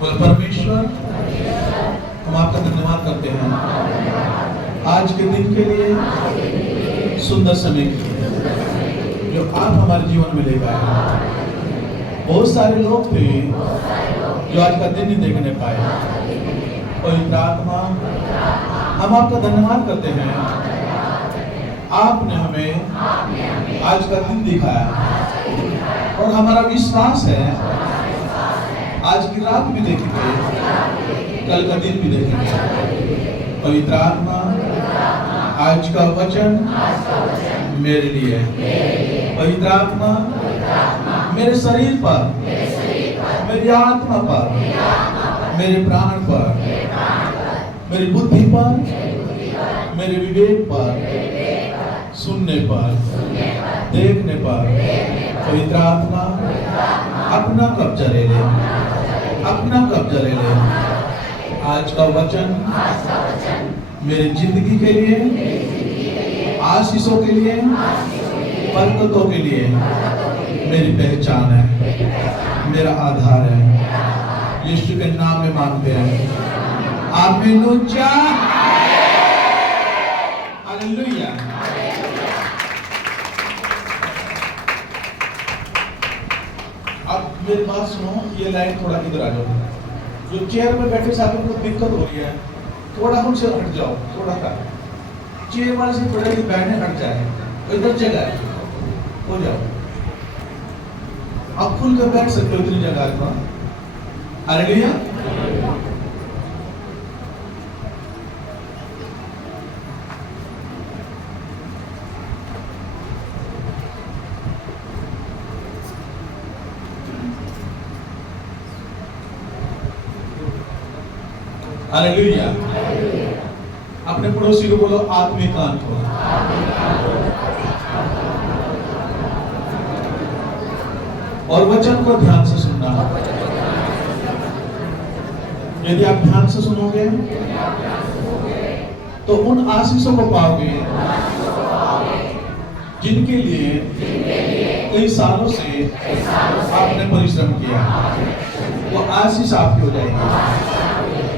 बोल परमेश्वर, हम आपका धन्यवाद करते हैं आज के दिन के लिए, सुंदर समय के लिए जो आप हमारे जीवन में ले गए। बहुत सारे लोग थे जो आज का दिन नहीं देखने पाए। पवित्र आत्मा, हम आपका धन्यवाद करते हैं, आपने हमें आज का दिन दिखाया और हमारा विश्वास है आज की रात भी देखेंगे, कल का दिन भी देखेंगे। पवित्र आत्मा, आज का वचन मेरे लिए है। पवित्र आत्मा, मेरे शरीर पर, मेरी आत्मा पर, मेरे प्राण पर, मेरी बुद्धि पर, मेरे विवेक पर, सुनने पर, देखने पर पवित्र आत्मा अपना कब्जा ले ले, अपना कब्जा ले ले। आज का वचन मेरी जिंदगी के लिए, आशीषों के लिए, बरकतों के लिए मेरी पहचान है, मेरा आधार है। यीशु के नाम में मांगते हैं, आमीन। हालेलुया। अब मेरी बात सुनो, ये लाइन थोड़ा इधर आ जाओ। जो चेयर में बैठे साथी को दिक्कत हो रही है, थोड़ा हमसे हट जाओ, थोड़ा सा चेयर वाले से थोड़ा ही बैठने हट जाए, इधर जगह है, हो जाओ। आप खुल कर बैठ सकते हो इतनी जगह पर। हालेलुया। हालेलुया। अपने पड़ोसी को बोलो, आत्मिक कान खोलो। और वचन को ध्यान से सुनना। यदि आप ध्यान से सुनोगे तो उन आशीषों को पाओगे जिनके लिए कई सालों से आपने परिश्रम किया। वो आशीष आपकी हो जाएगी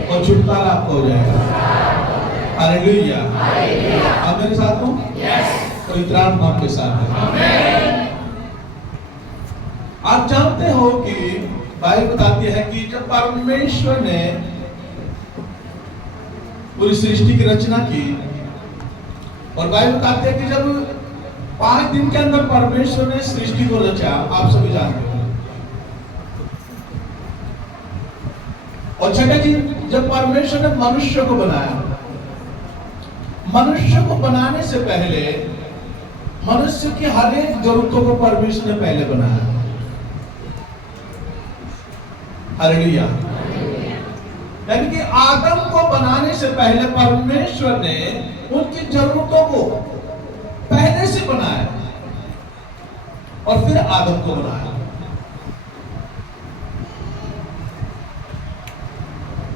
और छुटकारा आपका हो जाएगा। हालेलुया। आप मेरे साथ हो? पवित्र आत्मा आपके साथ है। आप जानते हो कि बाइबल बताती है कि जब परमेश्वर ने पूरी सृष्टि की रचना की, और बाइबल बताती है कि जब 5 दिन के अंदर परमेश्वर ने सृष्टि को रचा, आप सभी जानते हो। और छठे दिन जब परमेश्वर ने मनुष्य को बनाया, मनुष्य को बनाने से पहले मनुष्य की हर एक जरूरतों को परमेश्वर ने पहले बनाया। हालेलुया। यानी कि आदम को बनाने से पहले परमेश्वर ने उनकी जरूरतों को पहले से बनाया और फिर आदम को बनाया।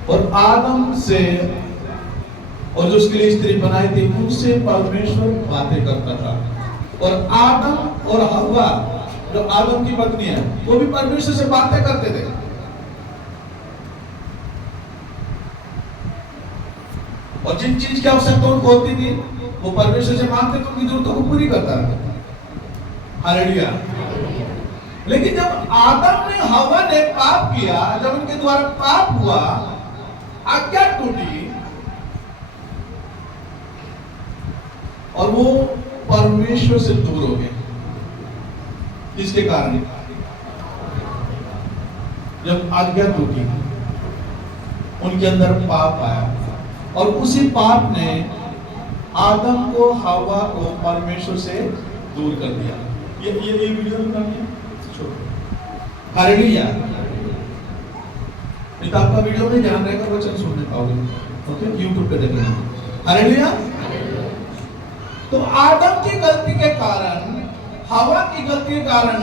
और आदम से और जो उसके लिए स्त्री बनाई थी, उनसे परमेश्वर बातें करता था। और आदम और हव्वा, जो आदम की पत्नी है, वो भी परमेश्वर से बातें करते थे। और जिन चीज की आवश्यकता उनको होती थी, वो परमेश्वर से मांगते तो उनकी जरूरतों को पूरी करता था। हालेलुया। लेकिन जब आदम ने हव्वा ने पाप किया, जब उनके द्वारा पाप हुआ, आज्ञा टूटी, और वो परमेश्वर से दूर हो गए। इसके कारण जब आज्ञा टूटी, उनके अंदर पाप आया, और उसी पाप ने आदम को, हव्वा को परमेश्वर से दूर कर दिया। ये वीडियो निकालिए, छोड़ो। हालेलुया। तो आपका वीडियो में ध्यान रहेगा, वचन सुनने पाओगे। ओके, YouTube पे देखना। हालेलुया। तो आदम की गलती के कारण, हव्वा की गलती के कारण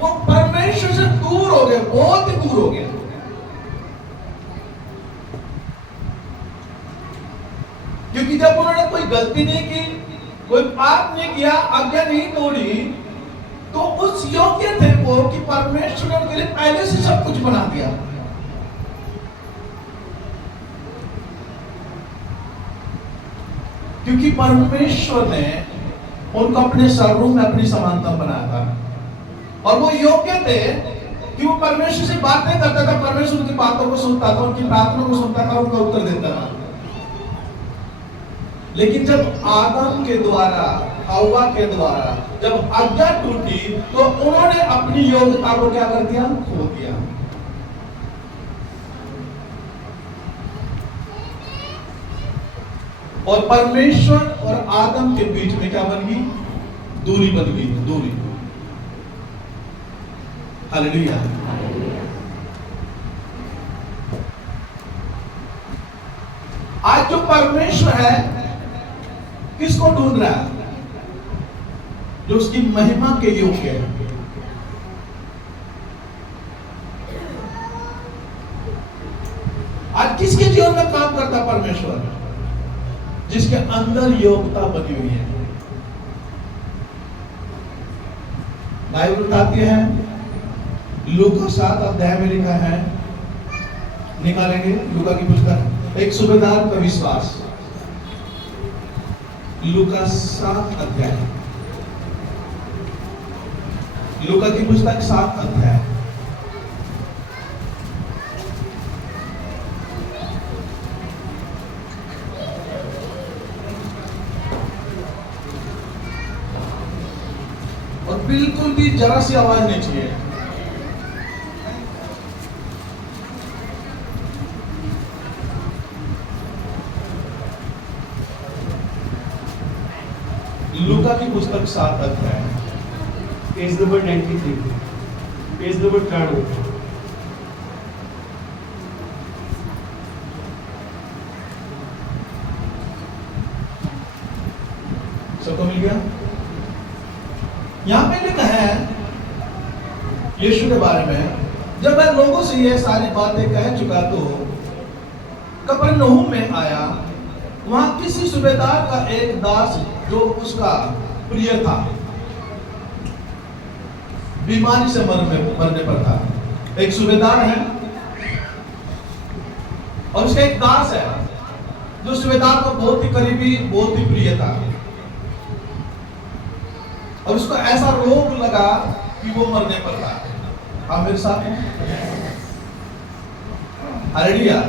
वो परमेश्वर से दूर हो गए, बहुत ही दूर हो गए। क्योंकि जब उन्होंने कोई गलती नहीं की, कोई पाप नहीं किया, आज्ञा नहीं तोड़ी, तो उस योग्य थे वो कि परमेश्वर ने उनके लिए पहले से सब कुछ बना दिया। क्योंकि परमेश्वर ने उनको अपने स्वरूप में अपनी समानता बनाया था और वो योग्य थे कि वो परमेश्वर से बातें करता था, परमेश्वर की बातों को सुनता था, उनकी प्रार्थना को सुनता था, उनका उत्तर देता था। लेकिन जब आदम के द्वारा, हव्वा के द्वारा जब आज्ञा टूटी तो उन्होंने अपनी योग्यता को क्या कर दिया? खो दिया। और परमेश्वर और आदम के बीच में क्या बन गई? दूरी बन गई, दूरी। हालेलुया। आज जो परमेश्वर है किसको ढूंढ रहा है? जो उसकी महिमा के योग्य है। आज किसके जीवन में काम करता परमेश्वर? जिसके अंदर योग्यता बनी हुई है। बाइबल बताती है, लूका 7 अध्याय में लिखा है, निकालेंगे लूका की पुस्तक, एक सूबेदार का विश्वास। लूका 7 अध्याय, लूका की पुस्तक 7 अध्याय। और बिल्कुल भी जरा सी आवाज नहीं चाहिए। लूका की पुस्तक 7 अध्याय, पेज नंबर 93, पेज नंबर 93। सबको मिल गया? यहां पे लिखा है यीशु के बारे में, जब मैं लोगों से ये सारी बातें कह चुका तो कफरनहूम में आया। वहां किसी सूबेदार का एक दास जो उसका प्रिय था, बीमारी से मरने पर था। एक सूबेदार है और उसका एक दास है जो सूबेदार को बहुत ही करीबी, बहुत ही प्रिय था। और उसको ऐसा रोग लगा कि वो मरने पर था। आप मेरे साथ हैं? हालेलुया।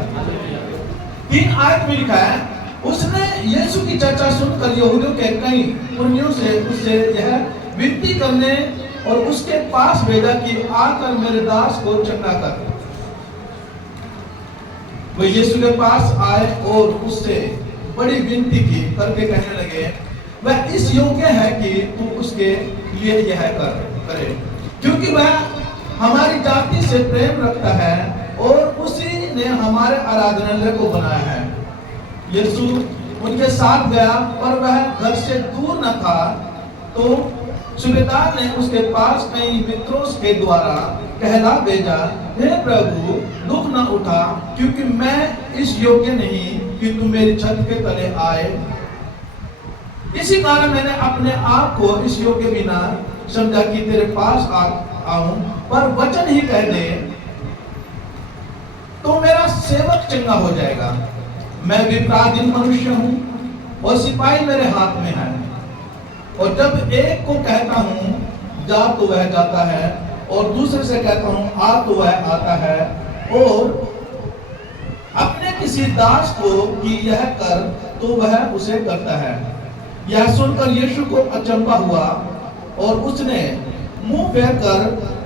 3 आयत में लिखा है, उसने यीशु की चर्चा सुनकर यहूदियों के कई पुण्यों से उससे यह विनती करने और उसके पास भेजा कि आकर मेरे दास को चंगा कर। वो यीशु के पास आए और उससे बड़ी विनती की करके कहने लगे, वह इस योग्य है कि तू उसके लिए यह करे, क्योंकि वह हमारी जाति से प्रेम रखता है और उसी ने हमारे आराधनालय को बनाया है। यीशु उनके साथ गया पर वह घर से दूर न था, तो सूबेदार ने उसके पास कई मित्रों के द्वारा कहला भेजा, हे प्रभु दुख न उठा, क्योंकि मैं इस योग्य नहीं कि तू मेरी छत के तले आए। इसी कारण मैंने अपने आप को इस योग्य बिना समझा कि तेरे पास आऊं, पर वचन ही कह दे तो मेरा सेवक चंगा हो जाएगा। मैं विपराधीन मनुष्य हूं और सिपाही मेरे हाथ में है, और जब एक को कहता हूं जा तो वह जाता है, और दूसरे से कहता हूं आ तो वह आता है, और अपने किसी दास को कि यह कर तो वह उसे करता है। यह सुनकर यीशु को अचंभा हुआ और उसने मुंह फेर कर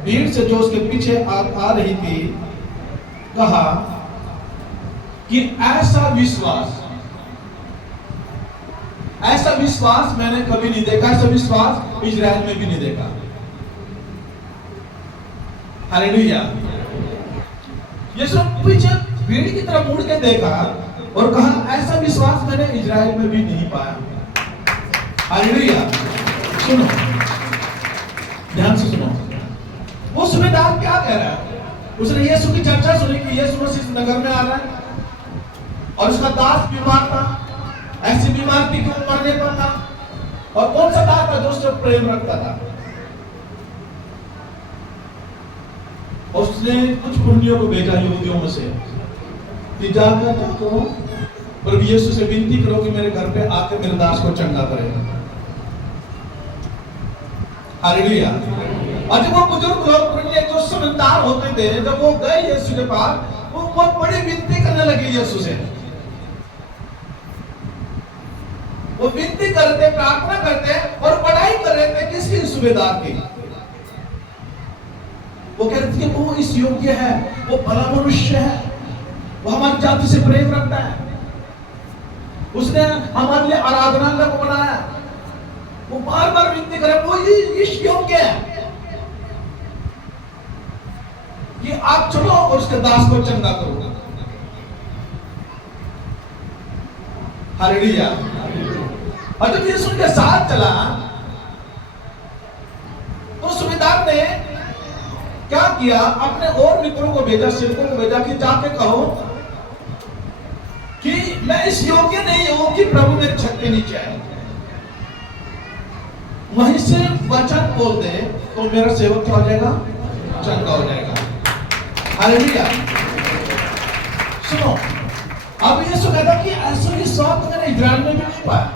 भीड़ से जो उसके पीछे आ रही थी कहा कि ऐसा विश्वास मैंने कभी नहीं देखा, ऐसा विश्वास इजराइल में भी नहीं देखा। हालेलुया। यीशु पीछे भीड़ की तरफ मुड़ के देखा और कहा ऐसा विश्वास मैंने इजराइल में भी नहीं पाया। हालेलुया। सुनो, ध्यान से सुनो। वो सूबेदार क्या कह रहा है? उसने यीशु की चर्चा सुनी कि यीशु मसीह नगर में आ रहा है और उसका दास बीमार था। ऐसी बीमार थी कि वो मरने पर था। और कौन सा दास था जो उससे प्रेम रखता था? और उसने कुछ पुण्यों को भेजा यहूदियों में से कि जाकर क्या करो, प्रभु यीशु से विनती करो कि मेरे घर पे आकर मेरे दास को चंगा करे। हालेलुया। और जब वो बुजुर्ग लोग जो समझदार होते थे, जब वो गए यीशु के पास, वो बहुत बड़ी विनती करने लगे यीशु से। वो विनती करते, प्रार्थना करते और पढ़ाई कर रहे थे किसी सूबेदार की। वो कहते थे कि वो इस योग्य है, वो भला मनुष्य है, वो हमारी जाति से प्रेम रखता है, उसने हमारे लिए आराधनालय को बनाया। वो बार बार विनती करे, वो इस योग्य है कि आप चलो और उसके दास को चंगा करो। हालेलुया। और जब यीशु के साथ चला तो सूबेदार ने क्या किया, अपने और मित्रों को भेजा, सेवकों को भेजा कि जाके कहो कि मैं इस योग्य नहीं हूं कि प्रभु मेरे छत के नीचे आए। वहीं से वचन बोल दे तो मेरा सेवक क्या हो जाएगा, चंगा हो जाएगा। हालेलुया। सुनो, अब यीशु कहता कि ऐसा ही स्वाद मैंने इजराइल में भी नहीं पाया।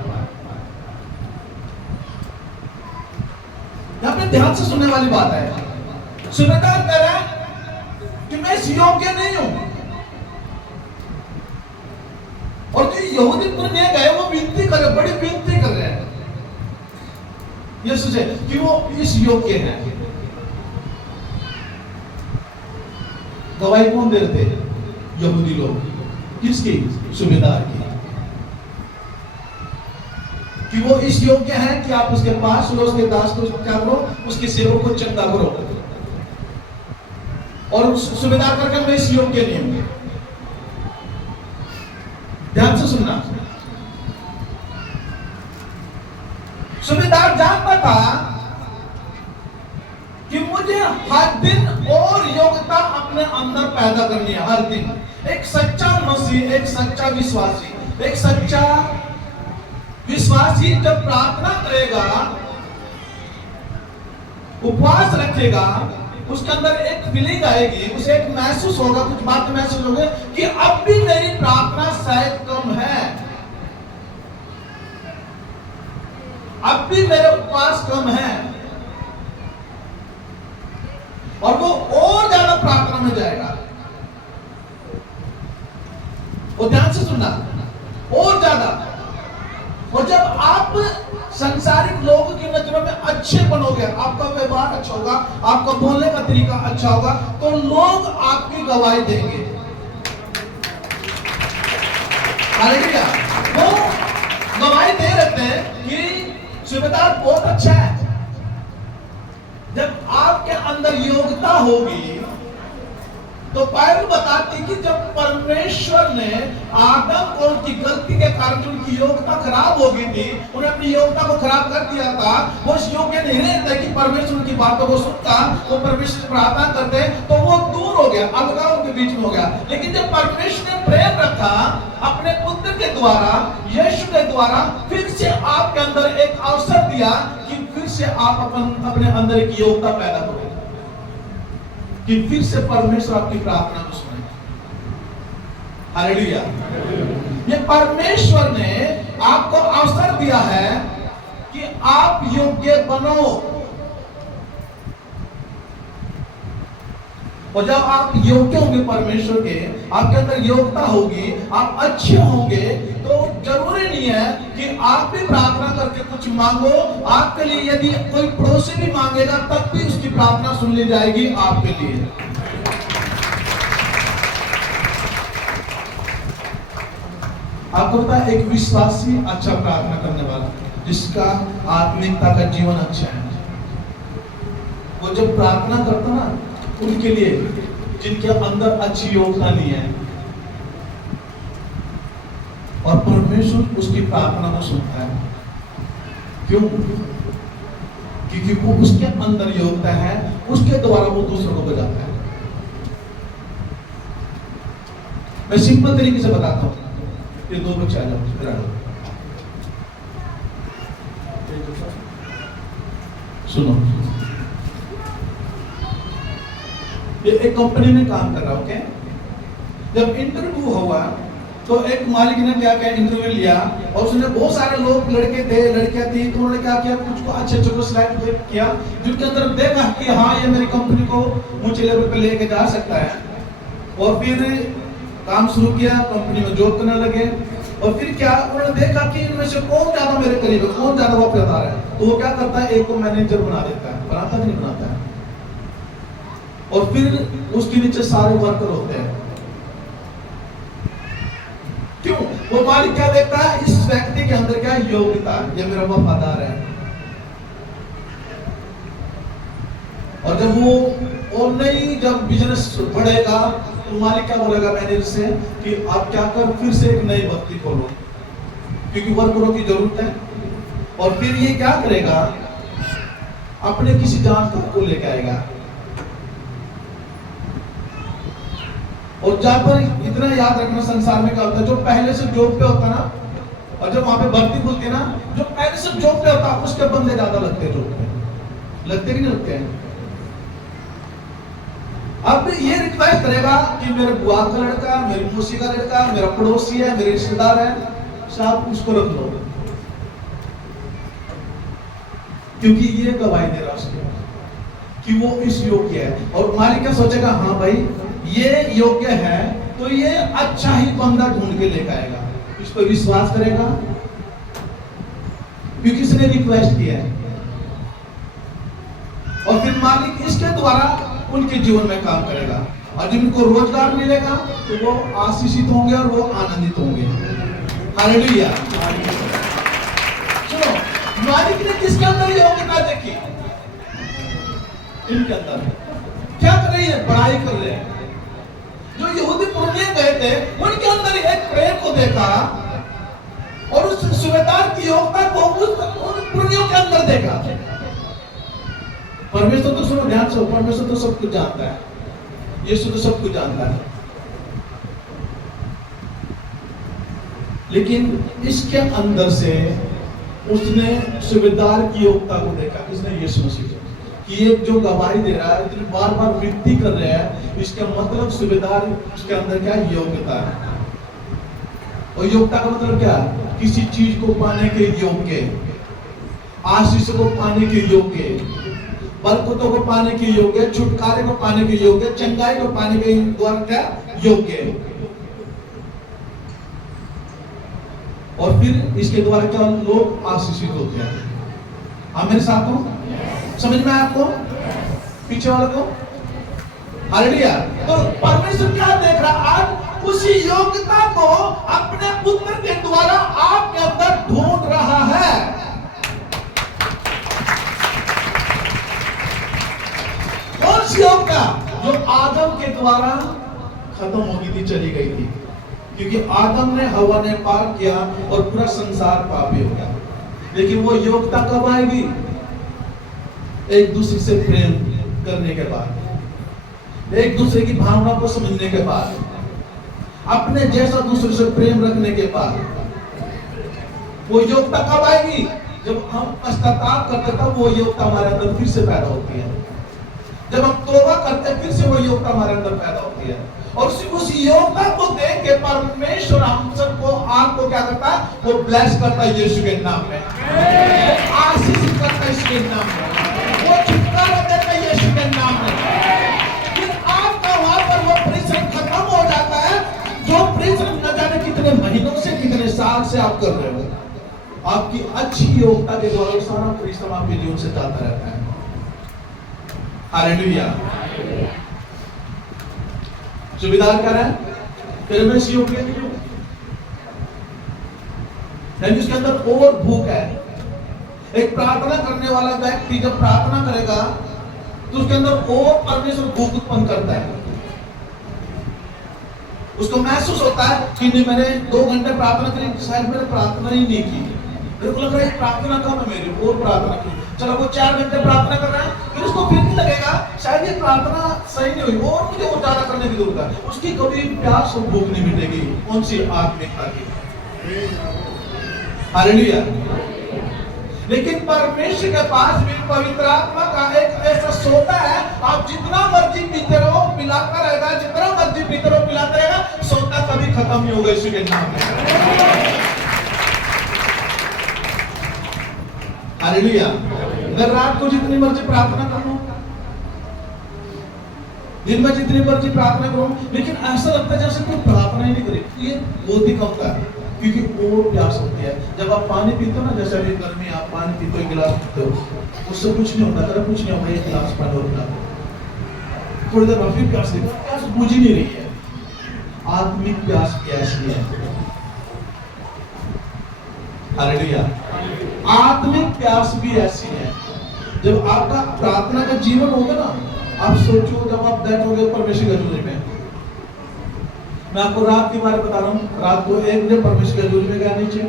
यहां पे ध्यान से सुनने वाली बात है। सूबेदार कह रहा है कि मैं इस योग्य नहीं हूं, और जो यहूदी पुण्य गए वो विनती कर रहे, बड़ी विनती कर रहे हैं यीशु से कि वो इस योग्य है। गवाही कौन दे रहे थे? यहूदी लोग। किसकी? सूबेदार की, कि वो इस योग्य है कि आप उसके पास लो, उसके दास को क्या करो, उसके सेवक को चंगा करो। और सूबेदार करके मैं इस योग्य नहीं हूं। ध्यान से सुनना। सूबेदार जानता था कि मुझे हर दिन और योग्यता अपने अंदर पैदा करनी है। हर दिन एक सच्चा मसीह, एक सच्चा विश्वासी, एक सच्चा विश्वासी जब प्रार्थना करेगा, उपवास रखेगा, उसके अंदर एक फीलिंग आएगी, उसे एक महसूस होगा, कुछ बात महसूस होगी कि अब भी मेरी प्रार्थना शायद कम है, अब भी मेरे उपवास कम है, और वो और ज्यादा प्रार्थना में जाएगा। और ध्यान से सुनना, और ज्यादा। और जब आप संसारिक लोगों की नजरों में अच्छे बनोगे, आपका व्यवहार अच्छा होगा, आपका बोलने का तरीका अच्छा होगा, तो लोग आपकी गवाही देंगे। हालेलुया। वो गवाही दे रहे हैं कि सूबेदार बहुत अच्छा है। जब आपके अंदर योग्यता होगी, तो बाइबल बताती कि जब परमेश्वर ने आदम को उनकी गलती के कारण जो उनकी योग्यता खराब हो गई थी, उन्हें अपनी योग्यता को खराब कर दिया था, वो इस योग्य नहीं रहते कि परमेश्वर उनकी बातों को सुनता, वो परमेश्वर से प्रार्थना करते, तो वो दूर हो गया, अलगाव उनके बीच में हो गया। लेकिन जब परमेश्वर ने प्रेम रखा अपने पुत्र के द्वारा, यीशु के द्वारा, फिर से आपके अंदर एक अवसर दिया कि फिर से आप अपने अंदर एक योग्यता पैदा करो, कि फिर से परमेश्वर आपकी प्रार्थना को सुने। हालेलुया। ये परमेश्वर ने आपको अवसर दिया है कि आप योग्य बनो, और जब आप योग्य होंगे परमेश्वर के, आपके अंदर योग्यता होगी, आप अच्छे होंगे, तो जरूरी नहीं है कि आप भी प्रार्थना करके कुछ मांगो। आपके लिए यदि कोई पड़ोसी भी मांगेगा, तब भी उसकी प्रार्थना सुन ली जाएगी आपके लिए। आपको पता है, एक विश्वासी अच्छा प्रार्थना करने वाला, जिसका आत्मिकता का जीवन अच्छा है, वो जब प्रार्थना करता ना, उनके लिए जिनके अंदर अच्छी योग्यता नहीं है, और परमेश्वर उसकी प्रार्थना को सुनता है। क्यों? क्योंकि वो उसके अंदर योग्यता है, उसके द्वारा वो दूसरों को बचाता है। मैं सिंपल तरीके से बताता हूं। ये दो बच्चे आ जाओ, सुनो। ये एक कंपनी में काम कर रहा है, ओके। जब इंटरव्यू हुआ तो एक मालिक ने क्या क्या इंटरव्यू लिया और उसने बहुत सारे लोग, लड़के थे लड़कियां थी, तो उन्होंने क्या किया, कुछ को अच्छे अच्छे को सिलेक्ट किया जिनके अंदर देखा कि हाँ ये मेरी कंपनी को ऊंचे लेवल पे लेके जा सकता है। और फिर काम शुरू किया, कंपनी में जॉब करने लगे। और फिर क्या उन्होंने देखा कि इनमें से कौन ज्यादा मेरे करीब है, कौन ज्यादा वफादार है, तो वो क्या करता है, एक को मैनेजर बना देता है, बनाता नहीं बनाता है। और फिर उसके नीचे सारे वर्कर होते हैं। क्यों? वो मालिक क्या देखता है, इस व्यक्ति के अंदर क्या योग्यता, ये मेरा वफादार है। और जब वो और नहीं, जब बिजनेस बढ़ेगा तो मालिक क्या बोलेगा मैनेजर से कि आप क्या कर, फिर से एक नई भर्ती खोलो, क्योंकि वर्करों की जरूरत है। और फिर ये क्या करेगा, अपने किसी जानकार को लेकर आएगा। और जहां पर इतना याद रखना, संसार में क्या होता है, जो पहले से जॉब पे होता ना, और जब वहां पे भर्ती खुलती है ना, जो पहले से जॉब पे होता उसके बंदे ज्यादा लगते हैं जॉब पे, लगते कि नहीं लगते हैं। अब ये रिक्वेस्ट करेगा कि मेरे बुआ का लड़का, मेरी मौसी का लड़का, मेरा पड़ोसी है, मेरे रिश्तेदार है, साहब उसको रख लो, क्योंकि ये गवाही दे रहा उसके कि वो इस योग्य है। और मालिक क्या सोचेगा, हाँ भाई ये योग्य है तो ये अच्छा ही बंदा ढूंढ के लेकर आएगा, इस पर विश्वास करेगा क्योंकि इसने रिक्वेस्ट किया है। और फिर मालिक इसके द्वारा उनके जीवन में काम करेगा, और जब उनको रोजगार मिलेगा तो वो आशीषित होंगे और वो आनंदित होंगे। हालेलुया। सुनो, मालिक ने किसके अंदर योग्यता देखी, इनके अंदर। क्या कर रही है, पढ़ाई कर रहे हैं। जो यहूदी पुरनिये गए थे उनके अंदर एक प्रेम को देखा, और उस सूबेदार की योग्यता को उन पुरनियों के अंदर देखा। परमेश्वर तो सुनो ध्यान से, परमेश्वर तो सब कुछ जानता है, यीशु तो सब कुछ जानता है, लेकिन इसके अंदर से उसने सूबेदार की योग्यता को देखा। किसने? यीशु मसीह। कि ये जो गवाही दे रहा है, इतनी बार बार विनती कर रहे हैं, इसका मतलब सूबेदार उसके अंदर क्या योग्यता है। और योग्यता का मतलब क्या? किसी चीज को पाने के योग्य, आशीष को पाने के योग्य, बरकतों को पाने के योग्य, छुटकारे को पाने के योग्य, चंगाई को पाने के द्वारा क्या योग्य। और फिर इसके द्वारा क्या लोग आशीषित होते हैं। आप मेरे साथ हो? समझ में आपको? पीछे वालों को? हालेलुया। तो परमेश्वर क्या देख रहा, आज उसी योग्यता को अपने पुत्र के द्वारा आपके अंदर ढूंढ रहा है। कौन सी योग्यता? जो आदम के द्वारा खत्म हो गई थी, चली गई थी, क्योंकि आदम ने हवा ने पाप किया और पूरा संसार पापी हो गया। लेकिन वो योग्यता कब आएगी? एक दूसरे से प्रेम करने के बाद, एक दूसरे की भावना को समझने के बाद, अपने जैसा दूसरे से प्रेम रखने के बाद। वो योग्यता कब आएगी? जब हम पश्चाताप करते तब वो योग्यता हमारे अंदर फिर से पैदा होती है। जब हम तौबा करते फिर से वो योग्यता हमारे अंदर पैदा होती है। और उस योग्यता को देख के परमेश्वर हम सबको, आपको क्या करता है? वो ब्लेस करता है यीशु के नाम में, आशीष करता है इसके नाम में, वो छुटकारा देता है यीशु के नाम में। फिर आपका वहां पर वो परिश्रम खत्म हो जाता है, जो परिश्रम न जाने कितने महीनों से, कितने साल से आप कर रहे हो। आपकी अच्छी योग्यता के द्वारा सारा परिश्रम आपके जीवन से जाता रहता है। हालेलुया। सूबेदार कर रहा है, तेरे में सी योग्य नहीं हो, यानी उसके अंदर और भूख है। एक प्रार्थना करने वाला व्यक्ति जब प्रार्थना करेगा तो उसके अंदर और परमेश्वर भूख उत्पन्न करता है। उसको महसूस होता है कि नहीं, मैंने 2 घंटे प्रार्थना करी, शायद मैंने प्रार्थना ही नहीं की, मेरे को लग रहा है प्रार्थना कम है मेरी, और प्रार्थना की। चलो वो 4 घंटे प्रार्थना कर रहा है, फिर उसको फिर भी लगेगा शायद ये प्रार्थना सही नहीं हुई, और मुझे और ज्यादा करने की जरूरत है। उसकी कभी प्यास और भूख नहीं मिटेगी। कौन सी? आत्मिकता की। हालेलुया। लेकिन परमेश्वर के पास भी पवित्र आत्मा का एक ऐसा सोता है, आप जितना मर्जी पीते रहो पिलाता रहेगा, जितना मर्जी पीते रहो पिलाता रहेगा, सोता कभी खत्म नहीं होगा यीशु के नाम में। हालेलुया। मैं रात को जितनी मर्जी प्रार्थना करूं, दिन में जितनी मर्जी प्रार्थना करूं, लेकिन ऐसा लगता है जैसे कोई प्रार्थना ही नहीं करे, ये बहुत ही कम का है, क्योंकि और प्यास होती है। जब आप पानी पीते हो ना, जैसे अभी गर्मी आप पानी पीते हो, एक गिलास पीते हो, उससे कुछ नहीं होता, अगर कुछ नहीं होगा एक गिलास पानी और पिला दो, थोड़ी देर में फिर प्यास लगती है, प्यास बुझ ही नहीं रही है। आत्मिक प्यास ऐसी है। हालेलुया। आत्मिक प्यास भी ऐसी है। जब आपका प्रार्थना का जीवन होगा ना, आप सोचो जब आप बैठोगे परमेश्वर के हजूरी में, मैं आपको रात के बारे में बता रहा हूँ, रात को 1 बजे परमेश्वर के हजूरी में गया नीचे,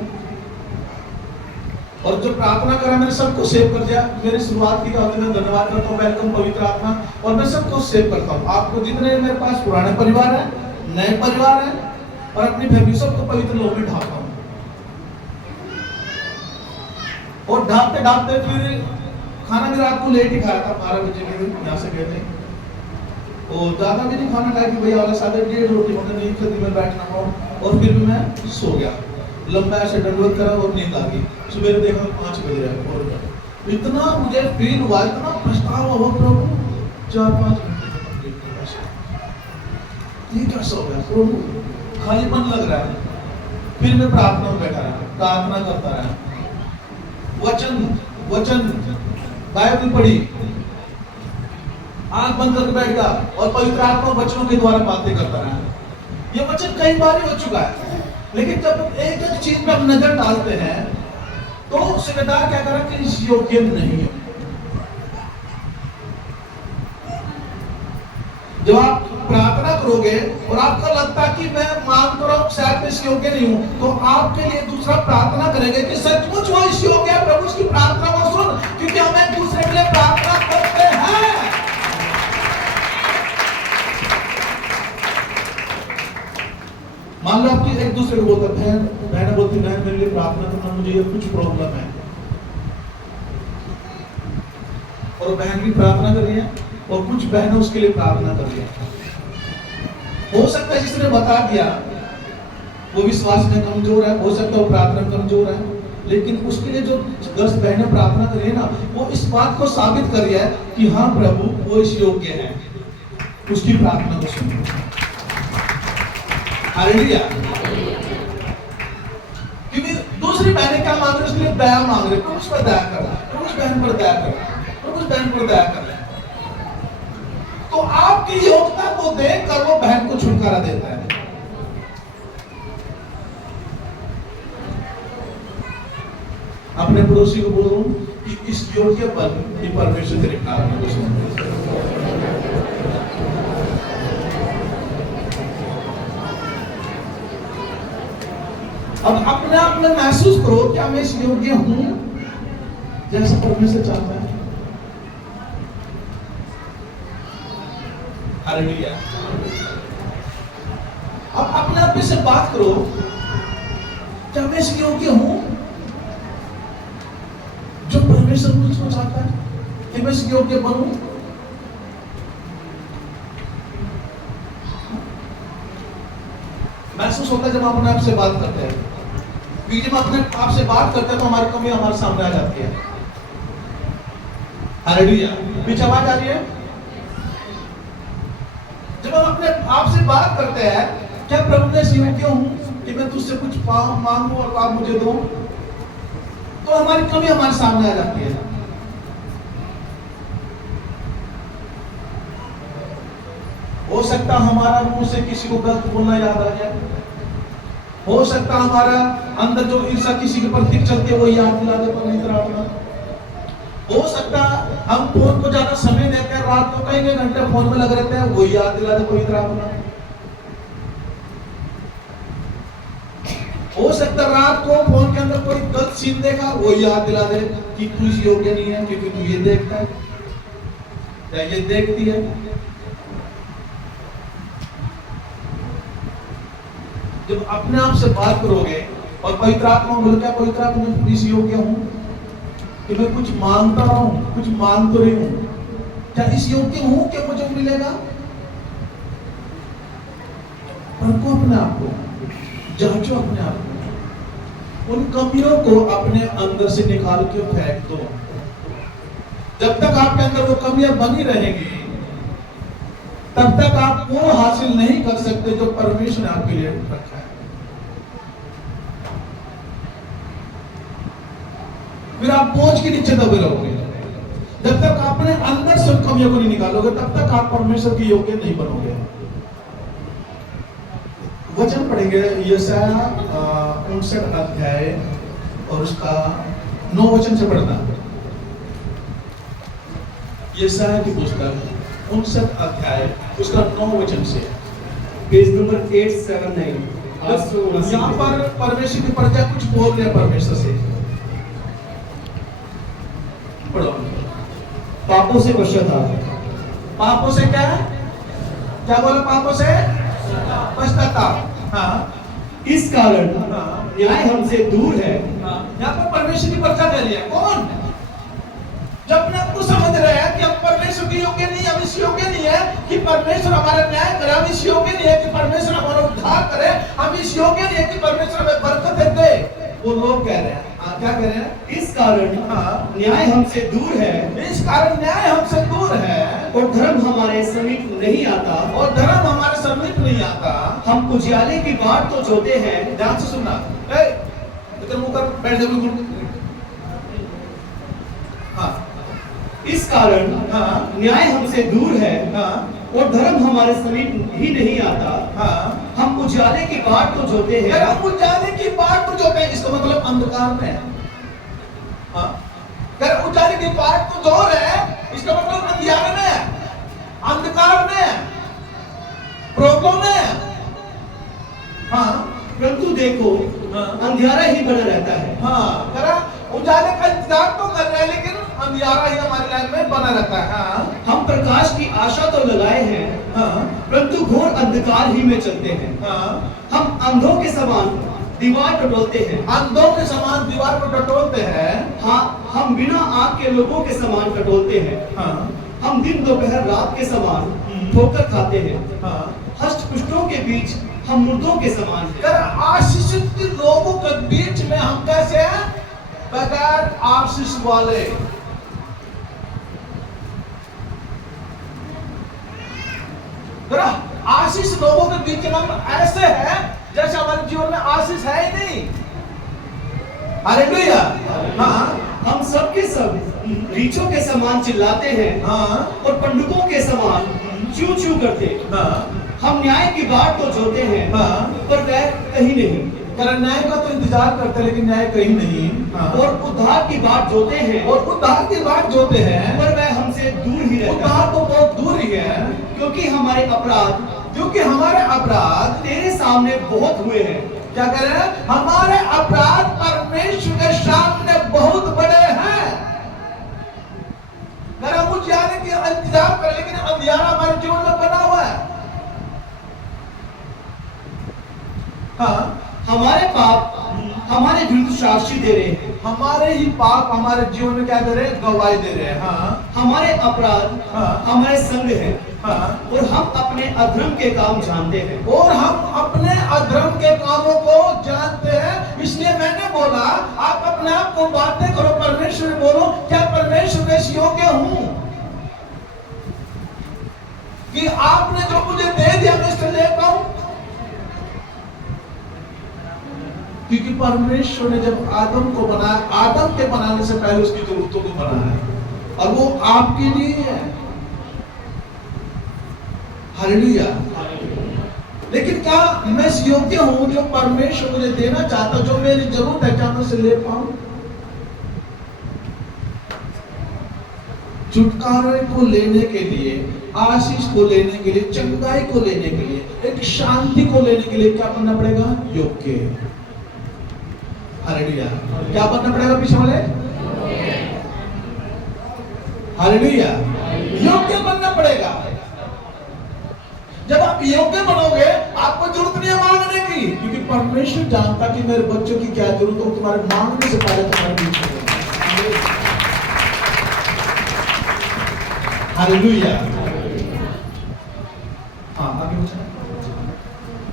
और जो प्रार्थना करा मैंने सबको सेव कर दिया। मेरी शुरुआत की बात मैं धन्यवाद करता हूँ, वेलकम पवित्र आत्मा, और मैं सबको सेव करता हूँ। आपको जितने मेरे पास पुराने परिवार है, नए परिवार है, और अपनी फैमिली सबको पवित्र लोक में ढालता हूँ। और ढालते ढालते फिर खाना भी रात को लेट ही खाया था, 12 बजे के यहाँ से गए थे, और ज्यादा भी नहीं खाना खाया कि भैया वाला 1:30 रोटी मतलब नींद से में बैठना हो, और फिर भी मैं सो गया, लंबा ऐसे दंडवत करा और नींद आ गई। सुबह देखा 5 बज रहा है, और इतना मुझे फील हुआ, इतना पछतावा हुआ प्रभु, 4-5 घंटे ये कैसा हो गया प्रभु, खालीपन लग रहा है। फिर मैं प्रार्थना में बैठा रहा, प्रार्थना करता रहा, वचन बाइबल पढ़ी, आंख बंद करके बैठ गया, और पवित्र आत्मा वचनों के द्वारा बातें करता रहा। ये वचन कई बार ही हो चुका है, लेकिन जब एक एक चीज में हम नजर डालते हैं तो सेक्रेटार क्या करा कि इस योग्य नहीं है। जब आप प्रार्थना करोगे और आपको लगता है कि मैं मांग रहा हूं शायद मैं इस योग्य नहीं हूं, तो आपके लिए दूसरा प्रार्थना करेंगे कि सचमुच वो इस योग्य है, प्रभु उसकी प्रार्थना को सुन, क्योंकि हम एक दूसरे के लिए प्रार्थना करते हैं। मान लो आपकी एक दूसरे को बोलते हैं, बहन बोलती बहन मेरे लिए प्रार्थना करना, मुझे ये कुछ प्रॉब्लम है, और बहन भी प्रार्थना कर रही है, और कुछ बहनें उसके लिए प्रार्थना कर रही है। हो सकता है जिसने बता दिया वो विश्वास में कमजोर है, हो सकता है वो प्रार्थना कमजोर है, लेकिन उसके लिए जो 10 बहनें प्रार्थना कर रही है ना, वो इस बात को साबित कर रही है कि हाँ प्रभु वो इस योग्य है, उसकी प्रार्थना को सुनो। हालेलुया। क्योंकि दूसरी बहनें क्या मांग रही, उसके लिए दया मांग रही, प्रभु उस पर दया कर, प्रभु उस बहन पर दया कर, प्रभु उस बहन पर दया कर। तो आपकी योग्यता को देखकर वो बहन को छुटकारा देता है। अपने पड़ोसी को बोलो कि इस योग्य पर ही परमेश्वर तेरे प्रार्थना को सुनता है। अब अपने आप में महसूस करो क्या मैं इस योग्य हूं जैसा परमेश्वर चाहता है। हालेलुया। अब अपने आप से बात करो, क्या मैं इस योग्य हूं जो परमेश्वर मुझको चाहता है कि मैं इस योग्य बनूं। महसूस होता है जब हम अपने आप से बात करते हैं, क्योंकि जब अपने आप से बात करते हैं तो हमारी कमी हमारे सामने आ जाती है। हालेलुया। पीछे आवाज आ रही है। जब हम अपने आप से बात करते हैं, क्या प्रभु ने योग्य हूं कि मैं तुझसे कुछ मांगू और आप मुझे दो, तो हमारी कमी हमारे सामने आ जाती है। हो सकता हमारा मुंह से किसी को गलत बोलना याद आ जाए, हो सकता हमारा अंदर जो ईर्ष्या किसी के प्रति चलती है वो याद दिला दे पवित्र आत्मा। हो सकता हम फोन को ज्यादा समय देते हैं, रात को कई घंटे फोन में लगे रहते हैं, वो याद दिला दे पवित्र आत्मा। हो सकता रात को फोन के अंदर कोई गलत सीन देखा, वो याद दिला दे कि तू इस योग्य नहीं है क्योंकि तू ये देखता है या ये देखती है। जब अपने आप से बात करोगे और पवित्र आत्मा बोले क्या पवित्र आत्मा मैं इस योग्य हूं, कि मैं कुछ मांगता हूं, कुछ मांग तो रही हूं, क्या इस योग्य हूं कि मुझे मिलेगा? परखो अपने आप को, जांचो अपने आप को, उन कमियों को अपने अंदर से निकाल के फेंक दो। जब तक आपके अंदर वो कमियां बनी रहेंगी तब तक आप वो हासिल नहीं कर सकते जो परमेश्वर ने आपके लिए रखा है। फिर आप बोझ के नीचे दबे रहोगे। जब तक अपने अंदर से कमियों को नहीं निकालोगे तब तक आप परमेश्वर के योग्य नहीं बनोगे। वचन पढ़ेंगे यशाया 59 अध्याय और उसका 9 वचन से पढ़ना। यशाया की पुस्तक 59 अध्याय उसका 9 वचन से। Page number 879। यहाँ पर परमेश्वर की प्रजा कुछ बोल रहे हैं परमेश्वर से। पढ़ो। पापों से पश्चाताप। पापों से क्या बोला? पापों से पश्चाताप। हाँ, इस कारण हाँ, न्याय हमसे दूर है। यहाँ पर परमेश्वर की प्रजा कह रही है। कौन? जब अपने आप को समझ रहे हैं कि हम परमेश्वर के योग्य नहीं, हम इस योग्य नहीं है कि परमेश्वर हमारा न्याय करे, हम इस योग्य नहीं है कि परमेश्वर हमारा उद्धार करे, हम इस योग्य नहीं है कि परमेश्वर हमें बरकत दे। वो लोग कह रहे हैं, क्या कह रहे हैं? इस कारण न्याय हमसे दूर है। इस कारण न्याय हमसे दूर है और धर्म हमारे समीप नहीं आता। और धर्म हमारे समीप नहीं आता। हम उजियाले की बाट तो जोते हैं। ध्यान से सुनना। इधर मुंह कर बैठ जा बिल्कुल। हाँ, इस कारण न्याय हमसे दूर है और धर्म हमारे समीप ही नहीं आता। हम उजाले की बाट तो जोते हैं। हम उजाले की बाट तो जोते हैं, इसका मतलब अंधकार में है। अगर उजाले की बाट तो जो रहे हैं, इसका मतलब अंधियारे में है, अंधकार में है, प्रॉब्लम में है। परंतु देखो अंधियारा ही बना रहता है। उजाले का इंतजार तो कर रहे हैं लेकिन अंधियारा ही हमारे लाइन में बना रहता है। हम प्रकाश की आशा तो लगाए हैं, परंतु घोर अंधकार ही में चलते हैं। हम अंधों के समान दीवार टटोलते हैं। अंधों के समान दीवार को टटोलते हैं। हम बिना आग के लोगों के समान टटोलते हैं। हम दिन दोपहर रात के समान ठोकर खाते हैं। हष्ट पुष्टों के बीच हम मुर्दों के समान हैं। आशीषित लोगों के बीच में हम कैसे हैं? बगैर आशीष वाले। आशीष लोगों के बीच में हम ऐसे हैं जैसे हमारे जीवन में आशीष है ही नहीं। हालेलुया। हम सब के सब रीछों के समान चिल्लाते हैं और पंडुकों के समान चू चू करते। हम न्याय की बाट तो जोते हैं पर वह कहीं नहीं। न्याय का तो इंतजार करते लेकिन न्याय कहीं नहीं। और उद्धार की बाट जोते हैं और उद्धार की बाट जोते हैं पर वह हमसे दूर ही रहता है। उद्धार तो बहुत दूर ही है क्योंकि हमारे अपराध तेरे सामने बहुत हुए हैं। क्या कह रहे हैं? हमारे अपराध परमेश्वर के सामने बहुत बड़े हैं। हम उजियाले के इंतजार करें लेकिन अंधियारा हमारे जीवन में बना हुआ है। हमारे पाप हमारे विरुद्ध साक्षी दे रहे हैं। हमारे ही पाप हमारे जीवन में क्या दे रहे हैं? गवाही दे रहे हैं। हमारे अपराध हमारे संग है और हम अपने अधर्म के काम जानते हैं। और हम अपने अधर्म के कामों को जानते हैं। इसलिए मैंने बोला आप अपने आप को बातें करो, परमेश्वर बोलो, क्या परमेश्वर में योग्य हूं कि आपने जो मुझे दे दिया मैं इससे ले पाऊं? क्योंकि परमेश्वर ने जब आदम को बनाया, आदम के बनाने से पहले उसकी जरूरतों को बनाया और वो आपके लिए है। हालेलुया। लेकिन क्या मैं इस योग्य हूं जो परमेश्वर मुझे देना चाहता, जो मेरी जरूरत है, क्या मैं उसे ले पाऊं? छुटकारे को लेने के लिए, आशीष को लेने के लिए, चंगाई को लेने के लिए, एक शांति को लेने के लिए क्या बनना पड़ेगा? योग्य। हालेलुया। क्या बनना पड़ेगा पीछे वाले? हालेलुया। योग्य बनना पड़ेगा। जब आप योग्य बनोगे आपको जरूरत नहीं है मांगने की, क्योंकि परमेश्वर जानता कि मेरे बच्चों की क्या जरूरत हो। तुम्हारे मांगने से पहले तुम्हारे बीच में हालेलुया। हाँ, आगे पूछना।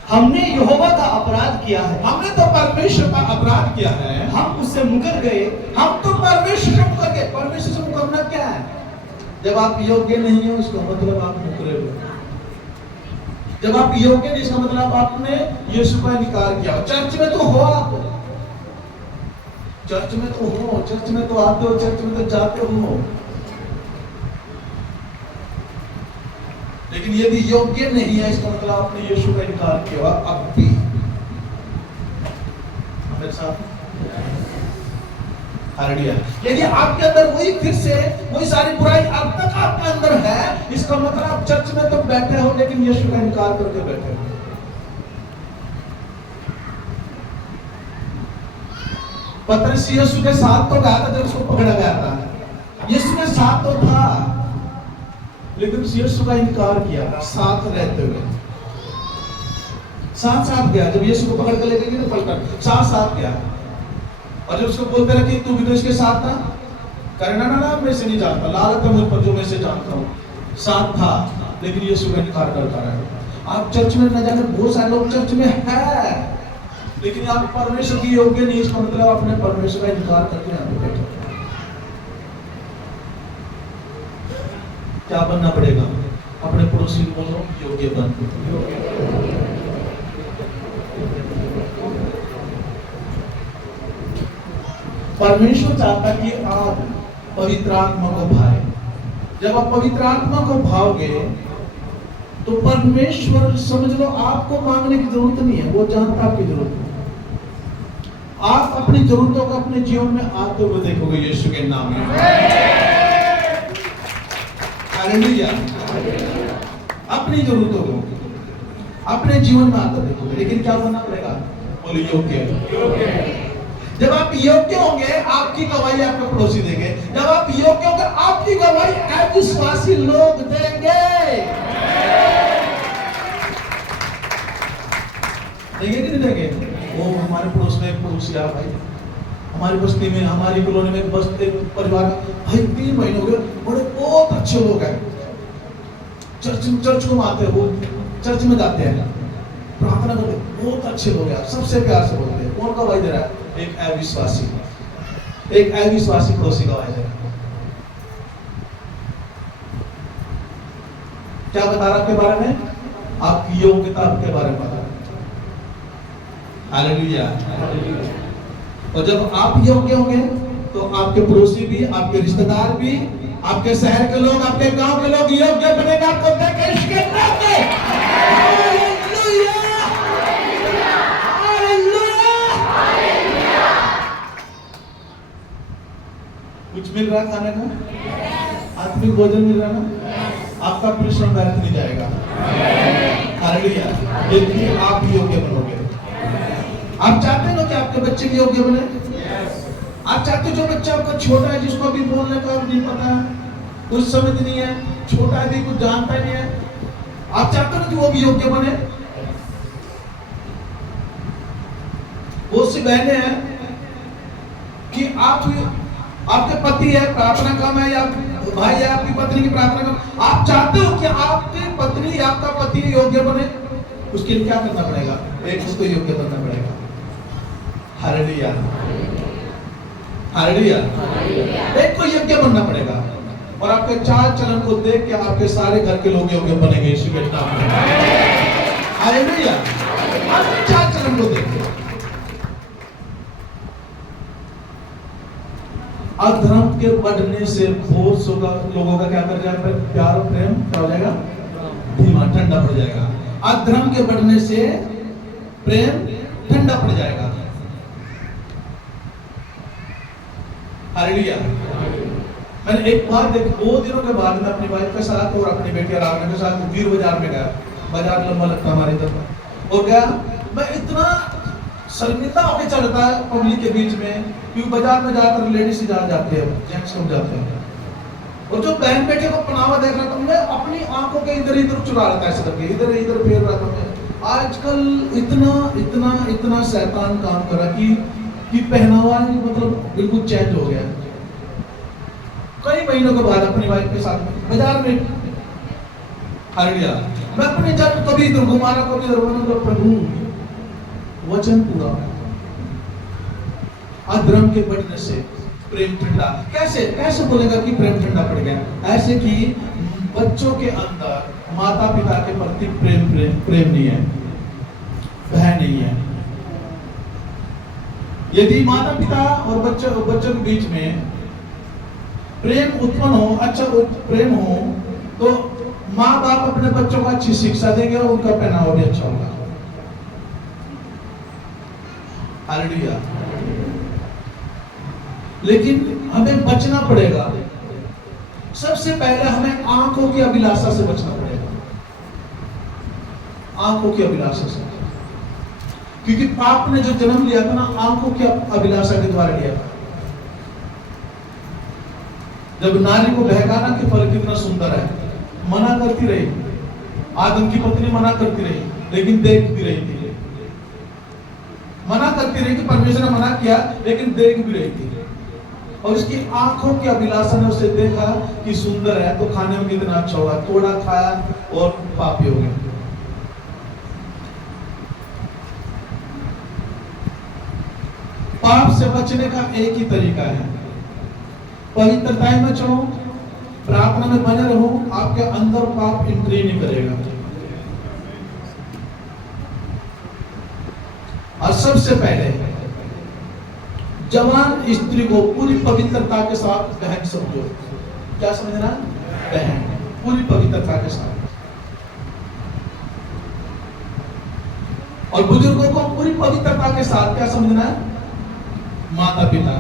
हमने यहोवा का अपराध किया है, हमने तो परमेश्वर का अपराध किया है, हम उससे मुकर गए। हम तो परमेश्वर से मुकर गए। परमेश्वर से मुकरना क्या है? जब आप योग्य नहीं हो उसका मतलब आप मुकरे हो। जब आप योग्य नहीं, इसका मतलब आपने यीशु का इनकार किया। चर्च में तो हो, आप चर्च में तो हो, चर्च में तो आते हो, चर्च में तो जाते हो, लेकिन यदि योग्य नहीं है इसका मतलब आपने यीशु का इनकार किया। अब भी मेरे साथ हालेलुया। यदि आपके अंदर वही फिर से वही सारी बुराई अब तक आपके अंदर है, इसका मतलब आप चर्च में तो बैठे हो लेकिन यीशु का इनकार करके बैठे हो। पतरस यीशु के साथ तो गया था जब उसको पकड़ा गया था, यीशु के साथ तो था, लेकिन यीशु का इनकार किया। साथ रहते हुए साथ साथ गया, जब यीशु को पकड़ के लेके गए तो पलटा साथ साथ गया। और जब उसको बोलते रहे कि तू भी तो इसके साथ था, करे ना ना ना मैं से नहीं जानता, लालत है मुझ पर जो मैं से जानता हूँ। साथ था लेकिन यीशु का इनकार करता रहा। आप चर्च में न जाने, बहुत सारे लोग चर्च में है लेकिन आप परमेश्वर की योग्य नहीं, इसका मतलब आपने परमेश्वर का इनकार करके यहाँ पे बैठे। क्या बनना पड़ेगा? अपने पड़ोसी को बोलो योग्य बन। परमेश्वर चाहता कि आप पवित्र आत्मा को भाए। जब आप पवित्र आत्मा को भाओगे तो परमेश्वर, समझ लो, आपको मांगने की जरूरत नहीं है, वो जानता आपकी जरूरत है। आप अपनी जरूरतों को अपने जीवन में आते हुए देखोगे यीशु के नाम में। हालेलुया। अपनी जरूरतों को अपने जीवन में आते देखोगे, लेकिन क्या बनना पड़ेगा? बोलो योग्य। जब आप योग्य होंगे आपकी गवाही आपके पड़ोसी देंगे। जब आप योग्य होंगे आपकी गवाही अविश्वासी लोग देंगे। देंगे कि नहीं देंगे? वो हमारे पड़ोस में एक पड़ोसी आ भाई, हमारी बस्ती में, हमारी कॉलोनी में बस एक परिवार भाई 3 महीने हो गए, बड़े बहुत अच्छे लोग हैं, चर्च को आते हैं, वो चर्च में जाते हैं, प्रार्थना करते, बहुत अच्छे लोग हैं, सबसे प्यार से बोलते हैं। कौन गवाही दे रहा है? एक अविश्वासी पड़ोसी गवाही दे रहा है। क्या बता रहा आपके बारे में? आपकी योग्यता के बारे में बता रहा। हालेलुया। और जब आप योग्य होंगे तो आपके पड़ोसी भी, आपके रिश्तेदार भी, आपके शहर के लोग, आपके गांव के लोग योग्य बनेगा। आपको देख इसके नाम में हालेलुया, हालेलुया। कुछ मिल रहा खाने का, आत्मिक भोजन मिल रहा ना, आपका परिश्रम व्यर्थ नहीं जाएगा। हालेलुया। यदि आप योग्य बनोगे। आप चाहते हो कि आपके बच्चे भी योग्य बने? आप चाहते हो जो बच्चा आपका छोटा है, जिसको अभी बोलने का नहीं पता, कुछ समझ नहीं है, छोटा है भी, कुछ जानता नहीं है, आप चाहते हो कि वो भी योग्य बने? बहुत सी बहनें हैं कि आपके पति है, प्रार्थना कम है, या भाई है, आपकी पत्नी की प्रार्थना कम, आप चाहते हो कि आपकी पत्नी या आपका पति योग्य बने? उसके लिए क्या करना पड़ेगा? एक उसको योग्य बनना पड़ेगा। Hallelujah, hallelujah. एक को योग्य बनना पड़ेगा और आपके चाल चलन को देख के आपके सारे घर के लोग योग्य बनेंगे यीशु के नाम में। हालेलुया। आपके चाल चलन को देख के। अधर्म के बढ़ने से बहुत से लोगों का क्या कर जाएगा? प्यार और प्रेम क्या हो जाएगा? धीमा, ठंडा पड़ जाएगा। अधर्म के बढ़ने से प्रेम ठंडा पड़ जाएगा। हालेलुया। मैंने एक बार देख, 2 दिनों के बाद मैं अपनी वाइफ के साथ और अपनी बेटी आराधना के साथ वीर बाजार में गया। बाजार लंबा लगता हमारे इधर, और गया मैं, इतना शर्मिंदा होकर चलता है पब्लिक के बीच में, क्योंकि बाजार में ज्यादातर लेडीज ही जाते हैं, जेंट्स कम जाते हैं। और जो बहन बेटे को पहनावा देख रहा था, मैं अपनी आंखों के इधर इधर चुरा रहा था, ऐसे करके इधर इधर फेर रहा था मैं। आजकल इतना इतना इतना शैतान काम करा कि पहनावा ही मतलब बिल्कुल चेंज हो गया। कई महीनों के बाद अपनी वाइफ के साथ बाजार में, हालेलुया, मैं अपने जब कभी इधर घुमा रहा, कभी इधर घुमा रहा, प्रभु वचन पूरा अधर्म के बढ़ने से प्रेम ठंडा। कैसे कैसे बोलेगा कि प्रेम ठंडा पड़ गया? ऐसे कि बच्चों के अंदर माता पिता के प्रति प्रेम नहीं है, भय नहीं है। यदि माता पिता और बच्चों के बीच में प्रेम उत्पन्न हो, अच्छा प्रेम हो, तो माँ बाप अपने बच्चों को अच्छी शिक्षा देंगे और उनका पहनावा भी अच्छा होगा। हालेलुया। लेकिन हमें बचना पड़ेगा। सबसे पहले हमें आंखों की अभिलाषा से बचना पड़ेगा, आंखों की अभिलाषा से, क्योंकि पाप ने जो जन्म लिया था ना, आंखों की अभिलाषा के द्वारा लिया था। जब नारी को बहकाना कि फल कितना सुंदर है, मना करती रही, आदम की पत्नी मना करती रही, लेकिन देखती रही थी। मना करती रही कि परमेश्वर ने मना किया, लेकिन देख भी रही थी। और इसकी आंखों की अभिलाषा ने उसे देखा कि सुंदर है, तो खाने में कितना अच्छा होगा, थोड़ा खाया और पापी हो गए। पाप से बचने का एक ही तरीका है, पवित्रता में चलो, प्रार्थना में बने रहो, आपके अंदर पाप एंट्री नहीं करेगा। और सबसे पहले जवान स्त्री को पूरी पवित्रता के साथ बहन समझो। क्या समझना? बहन, पूरी पवित्रता के साथ। और बुजुर्गों को पूरी पवित्रता के साथ क्या समझना है? माता पिता।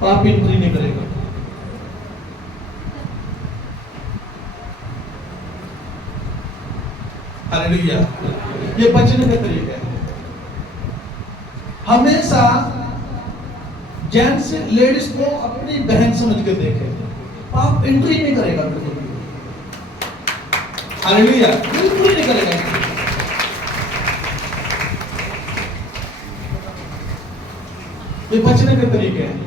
पाप एंट्री नहीं करेगा। हालेलुया। ये बचने के तरीके हैं। हमेशा जेंट्स लेडीज को अपनी बहन समझ के देखे, पाप एंट्री नहीं करेगा बिल्कुल। हालेलुया, बिल्कुल नहीं करेगा। ये बचने के तरीके हैं।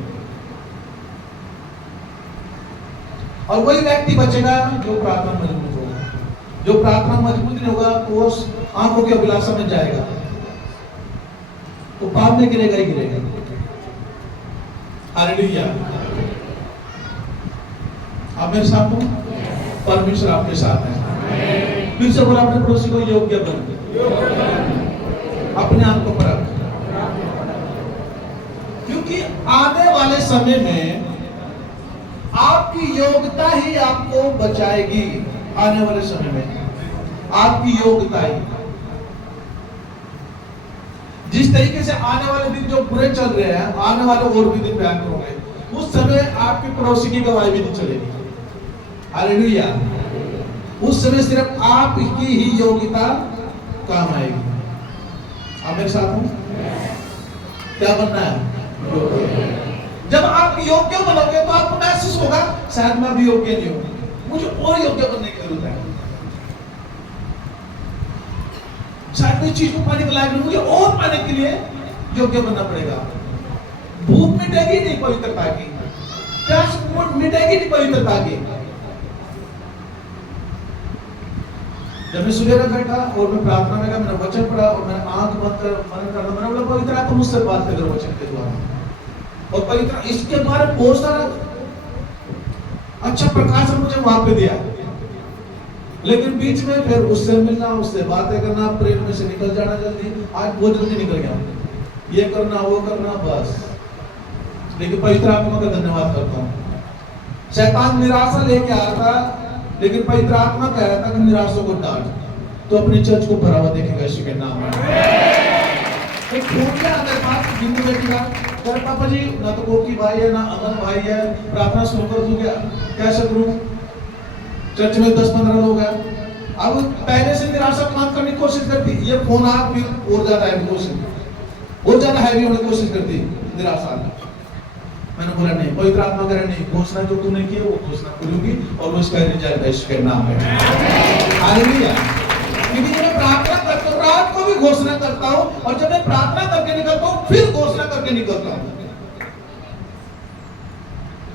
और वही व्यक्ति बचेगा जो प्रार्थना मजबूत होगा। जो प्रार्थना मजबूत नहीं होगा तो वो आंखों की अभिलाषा में जाएगा, तो पाप में गिरेगा ही गिरेगा। हालेलुया। आप मेरे साथ हो, परमेश्वर आपके साथ है। फिर से बोला अपने पड़ोसी को, योग्य बन, अपने आप को परख, क्योंकि आने वाले समय में आपकी योग्यता ही आपको बचाएगी। आने वाले समय में आपकी योग्यता ही, जिस तरीके से आने वाले दिन जो बुरे चल रहे हैं, आने वाले और भी दिन भयंकर होंगे, उस समय आपके पड़ोसी की गवाही भी नहीं चलेगी। हालेलुया। उस समय सिर्फ आपकी ही योग्यता काम आएगी। आप मेरे साथ हो? क्या बनना है? जब आप योग्य बनोगे तो आपको महसूस होगा शायद मैं भी योग्य नहीं हूं, मुझे और योग्य बनने की जरूरत है। शायद कोई चीज को पाने के लायक नहीं, मुझे और पाने के लिए योग्य बनना पड़ेगा। भूख मिटेगी नहीं पवित्रता की, प्यास मिटेगी नहीं पवित्रता की। जब मैं सुबह में बैठा और मैं प्रार्थना में गया, मैंने वचन पढ़ा और मैंने आंख बंद कर मन करना, मैंने बोला पवित्र आत्मा मुझसे बात कर वचन के द्वारा, और पवित्र इसके बारे में बहुत सारा अच्छा प्रकाश मुझे वहां पे दिया। लेकिन बीच में फिर उससे मिलना, उससे बातें करना, प्रेम में से निकल जाना जल्दी। आज बहुत जल्दी निकल गया, ये करना वो करना बस। लेकिन पवित्र आत्मा का धन्यवाद करता हूँ। शैतान निराशा लेके आ रहा था, लेकिन पवित्र आत्मा कह रहा था कि निराशों को डांट, तो अपनी चर्च को भरा हुआ देखेगा यीशु के नाम में। एक फोन किया अगर बात जिंदगी बेटी का, तेरे पापा जी ना तो कोकी भाई है ना अमन भाई है, प्रार्थना शुरू कर दूं क्या, कैसे करूं? चर्च में 10-15 लोग हैं। अब पहले से निराशा काम करने की कोशिश करती, ये फोन आ फिर और ज्यादा हैवी कोशिश, और ज्यादा हैवी होने की कोशिश करती निराशा। मैंने बोला नहीं, पवित्र आत्मा कह रहे नहीं, घोषणा जो तूने की है वो घोषणा करूंगी और वो इसका रिजल्ट इसके नाम में। हालेलुया। क्योंकि जब मैं प्रार्थना करता हूँ रात को भी घोषणा करता हूँ, और जब मैं प्रार्थना करके निकलता हूँ फिर घोषणा करके निकलता हूँ।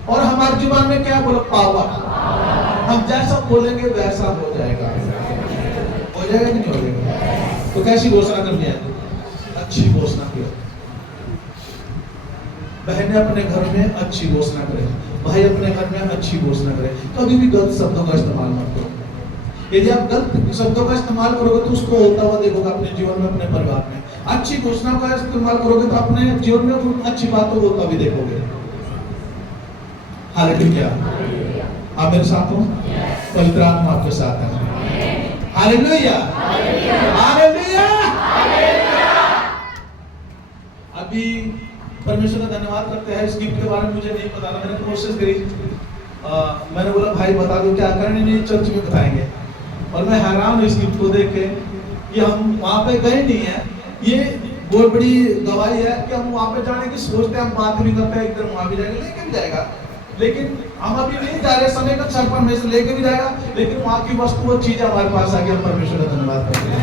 और हमारे जीवन में क्या बोलो, पावर। हम जैसा बोलेंगे वैसा हो जाएगा। हो जाएगा कि नहीं हो जाएगा? तो कैसी घोषणा करनी है? अच्छी घोषणा करो। बहनें अपने घर में अच्छी घोषणा करें, भाई अपने घर में अच्छी घोषणा करें। कभी भी गलत शब्दों का इस्तेमाल मत करो। यदि आप गलत शब्दों का इस्तेमाल करोगे तो उसको होता हुआ देखोगे अपने जीवन में, अपने परिवार में। अच्छी घोषणा का इस्तेमाल करोगे तो अपने जीवन में अच्छी बातों को होता भी देखोगे। हालेलुया। आप मेरे साथ हो? पवित्र आत्मा आपके साथ है। Hallelujah, hallelujah. अभी परमेश्वर का धन्यवाद करते हैं। इस गिफ्ट के बारे में मुझे नहीं पता था, मैंने कोशिश करी। मैंने बोला भाई बता दो क्या करने, नहीं चर्च में बताएंगे। और मैं हैरान हूँ इस गिफ्ट को देख के कि हम वहाँ पे गए नहीं है। ये बहुत बड़ी गवाही है कि हम वहाँ पे जाने की सोचते हैं, हम बात भी करते हैं, एकदम वहाँ भी जाएगा, लेकिन जाएगा। लेकिन हम अभी नहीं जा रहे, समय का क्षण परमेश्वर लेके भी जाएगा, लेकिन वहाँ की वस्तु और चीजें हमारे पास आ गई। हम परमेश्वर का धन्यवाद करते हैं।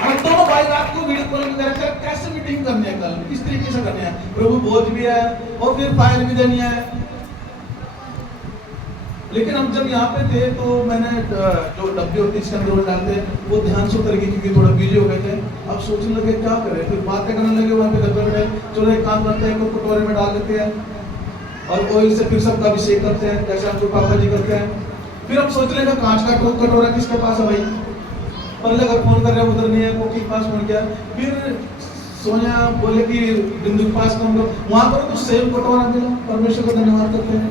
हम दोनों भाई रात को वीडियो कॉल में कैसे मीटिंग करनी है, कल किस तरीके से करनी है, प्रभु बोझ भी है और फिर फाइल भी देनी है। लेकिन हम जब यहाँ पे थे तो मैंने जो डब्बे होती इसके अंदर डालते वो ध्यान से उतर गई क्योंकि थोड़ा बिजी हो गए थे। अब सोचने लगे क्या करें, फिर बातें करने लगे वहाँ पे डब्बे में। चलो एक काम करते हैं, कोई कटोरे में डाल देते हैं और ऑयल से फिर सबका अभिषेक करते हैं, जैसे हम पापा जी करते हैं। फिर हम सोच लेंगे कांच का कटोरा किसके पास है भाई, पहले अगर फोन कर रहे हैं उधर नहीं है, कोकी के पास फोन किया। फिर सोनिया बोले कि बिंदु के पास कम करो, वहां पर तो सेम कटोरा मिला। परमेश्वर का धन्यवाद करते हैं।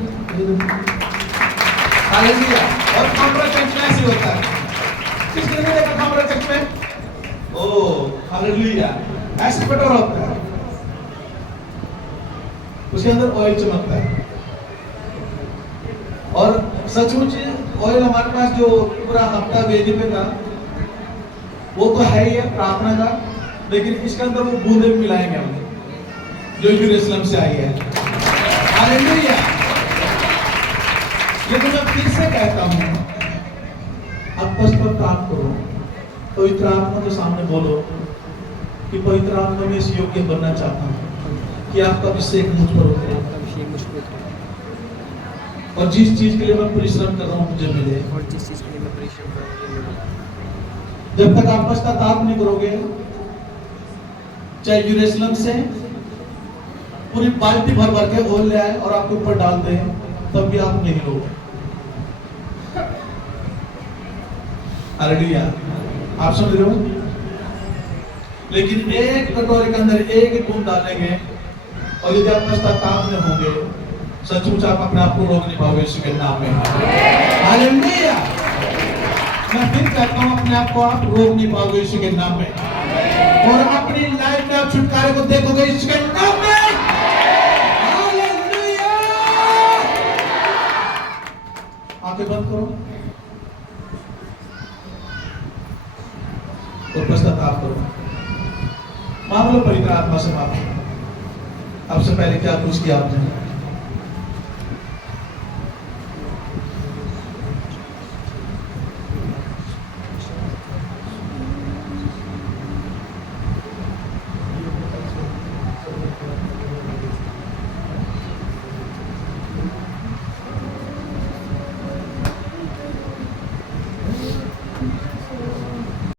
हालेलुया। और कमरा चर्च में ऐसे होता है। किसने नहीं देखा कमरा चर्च में? ओह हालेलुया, ऐसे कटोरा होता है, उसके अंदर ऑयल चमकता है। और सचमुच ऑयल हमारे पास जो पूरा हफ्ता वेदी पे था वो तो है ही है प्रार्थना का, लेकिन इसके अंदर वो बूंदे भी मिलाएंगे हम जो यरूशलेम से आई है। हालेलुया। लेकिन मैं फिर से कहता हूँ, अब बस पर प्राप्त करो, पवित्र आत्मा के सामने बोलो कि पवित्र आत्मा में इस योग्य बनना चाहता हूँ कि आपका अभिषेक मुझ पर उतरे और जिस चीज के लिए मैं परिश्रम कर रहा हूँ मुझे मिले। जब तक आप पश्चाताप नहीं करोगे, चाहे यरूशलेम से पूरी बाल्टी भर भर के ओल ले आए और आपके ऊपर डाल दे, तब भी आप नहीं लोगे। हालेलुया। आप समझ रहे हो? लेकिन एक कटोरे के अंदर एक बूंद डालेंगे और यदि आप पश्चाताप में होंगे, सचमुच आप अपने आप को रोक नहीं पाओगे यीशु के नाम में। हालेलुया। मैं फिर कहता हूँ, अपने आप को आप रोक नहीं पाओगे यीशु के नाम में, और अपनी लाइफ में आप छुटकारे को देखोगे यीशु के नाम में। हालेलुया। आंखें बंद करो और पश्चाताप करो। मांग लो पवित्र आत्मा से माफी। अब से पहले क्या कुछ किया आपने?